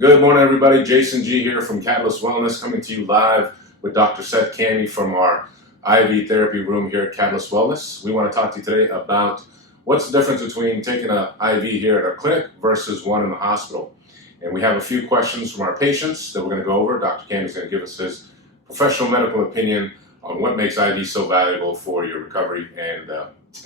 Good morning, everybody. Jason G here from Katalyst Wellness, coming to you live with Dr. Seth Candy from our IV therapy room here at Katalyst Wellness. We want to talk to you today about what's the difference between taking an IV here at our clinic versus one in the hospital. And we have a few questions from our patients that we're going to go over. Dr. Candy's going to give us his professional medical opinion on what makes IV so valuable for your recovery and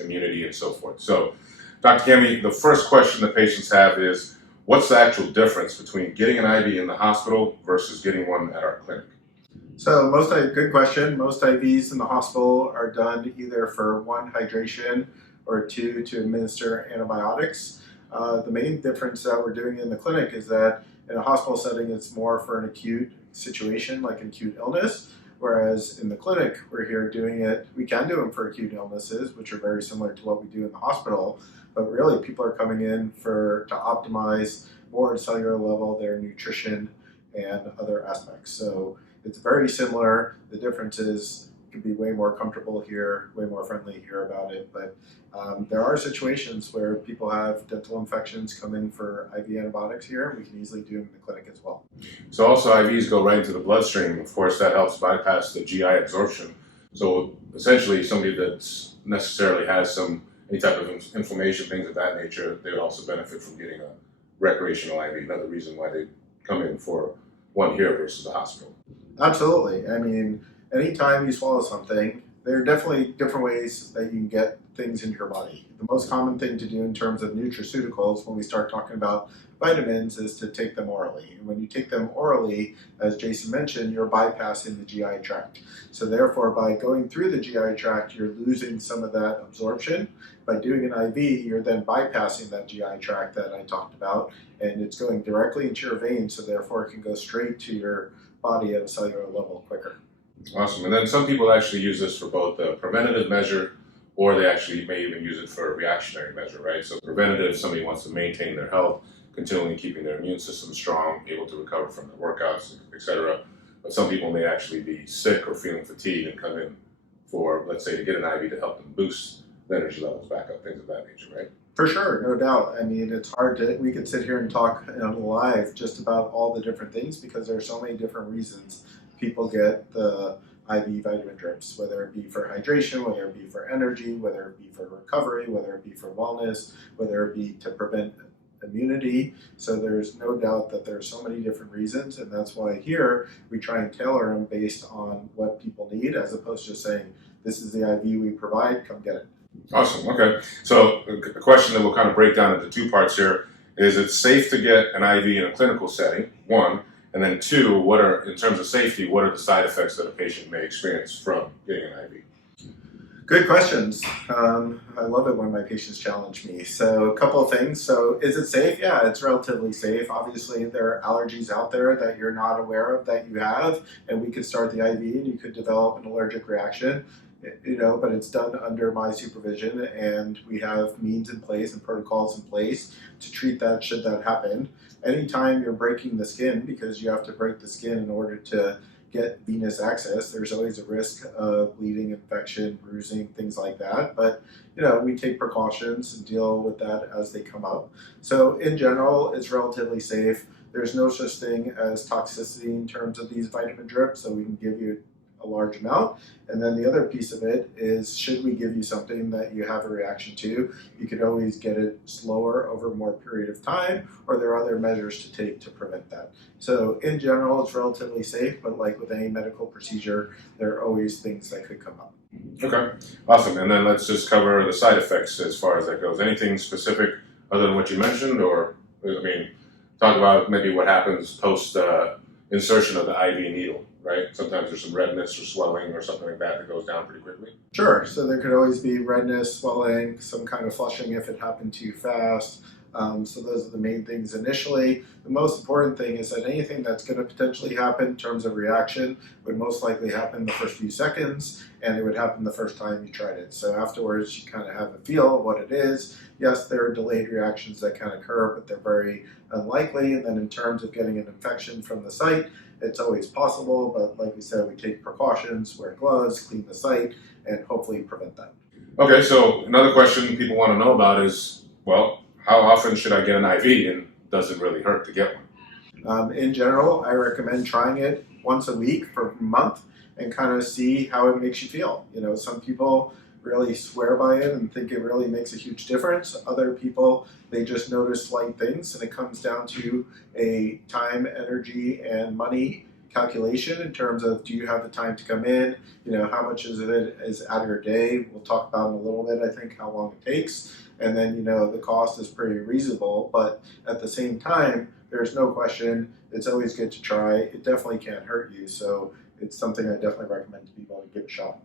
immunity and so forth. So, Dr. Candy, the first question that patients have is, what's the actual difference between getting an IV in the hospital versus getting one at our clinic? So good question. Most IVs in the hospital are done either for one, hydration, or two, to administer antibiotics. The main difference that we're doing in the clinic is that in a hospital setting, it's more for an acute situation, like an acute illness, whereas in the clinic, we're here doing it, we can do them for acute illnesses, which are very similar to what we do in the hospital, but really people are coming in to optimize more at a cellular level their nutrition and other aspects. So it's very similar. The difference is you can be way more comfortable here, way more friendly here about it, but there are situations where people have dental infections come in for IV antibiotics here, and we can easily do them in the clinic as well. So also IVs go right into the bloodstream. Of course, that helps bypass the GI absorption. So essentially somebody that's necessarily has any type of inflammation, things of that nature, they would also benefit from getting a recreational IV. Another reason why they come in for one here versus the hospital. Absolutely. I mean, anytime you swallow something, there are definitely different ways that you can get things into your body. The most common thing to do in terms of nutraceuticals when we start talking about vitamins is to take them orally. And when you take them orally, as Jason mentioned, you're bypassing the GI tract. So therefore, by going through the GI tract, you're losing some of that absorption. By doing an IV, you're then bypassing that GI tract that I talked about, and it's going directly into your veins, so therefore it can go straight to your body at a cellular level quicker. Awesome. And then some people actually use this for both a preventative measure, or they actually may even use it for a reactionary measure, right? So preventative, somebody wants to maintain their health, continually keeping their immune system strong, able to recover from their workouts, etc. But some people may actually be sick or feeling fatigued and come in for, let's say, to get an IV to help them boost the energy levels back up, things of that nature, right? For sure, no doubt. I mean, it's hard we could sit here and talk live just about all the different things because there are so many different reasons people get the IV vitamin drips, whether it be for hydration, whether it be for energy, whether it be for recovery, whether it be for wellness, whether it be to prevent immunity. So there's no doubt that there are so many different reasons, and that's why here we try and tailor them based on what people need, as opposed to just saying, this is the IV we provide, come get it. Awesome. Okay. So a question that we'll kind of break down into two parts here is, it's safe to get an IV in a clinical setting, one, and then two, in terms of safety, what are the side effects that a patient may experience from getting an IV? Good questions. I love it when my patients challenge me. So a couple of things. So is it safe? Yeah, it's relatively safe. Obviously, there are allergies out there that you're not aware of that you have, and we could start the IV and you could develop an allergic reaction. But it's done under my supervision, and we have means in place and protocols in place to treat that should that happen. Anytime you're breaking the skin, because you have to break the skin in order to get venous access, there's always a risk of bleeding, infection, bruising, things like that. But we take precautions and deal with that as they come up. So in general, it's relatively safe. There's no such thing as toxicity in terms of these vitamin drips, so we can give you a large amount. And then the other piece of it is, should we give you something that you have a reaction to, you could always get it slower over a more period of time, or there are other measures to take to prevent that. So in general, it's relatively safe, but like with any medical procedure, there are always things that could come up. Okay, awesome. And then let's just cover the side effects as far as that goes. Anything specific other than what you mentioned, or talk about maybe what happens post insertion of the IV needle, right? Sometimes there's some redness or swelling or something like that goes down pretty quickly. Sure. So there could always be redness, swelling, some kind of flushing if it happened too fast. So those are the main things initially. The most important thing is that anything that's going to potentially happen in terms of reaction would most likely happen the first few seconds, and it would happen the first time you tried it. So afterwards, you kind of have a feel of what it is. Yes, there are delayed reactions that can occur, but they're very unlikely. And then in terms of getting an infection from the site, it's always possible, but like we said, we take precautions, wear gloves, clean the site, and hopefully prevent that. Okay, so another question people want to know about is, well, how often should I get an IV, and does it really hurt to get one? In general, I recommend trying it once a week for a month and kind of see how it makes you feel. You know, some people really swear by it and think it really makes a huge difference. Other people, they just notice slight things, and it comes down to a time, energy, and money calculation in terms of, do you have the time to come in? You know, how much is it is out of your day? We'll talk about in a little bit, I think, how long it takes. And then, you know, the cost is pretty reasonable, but at the same time, there's no question, it's always good to try. It definitely can't hurt you, so it's something I definitely recommend to people to give a shot.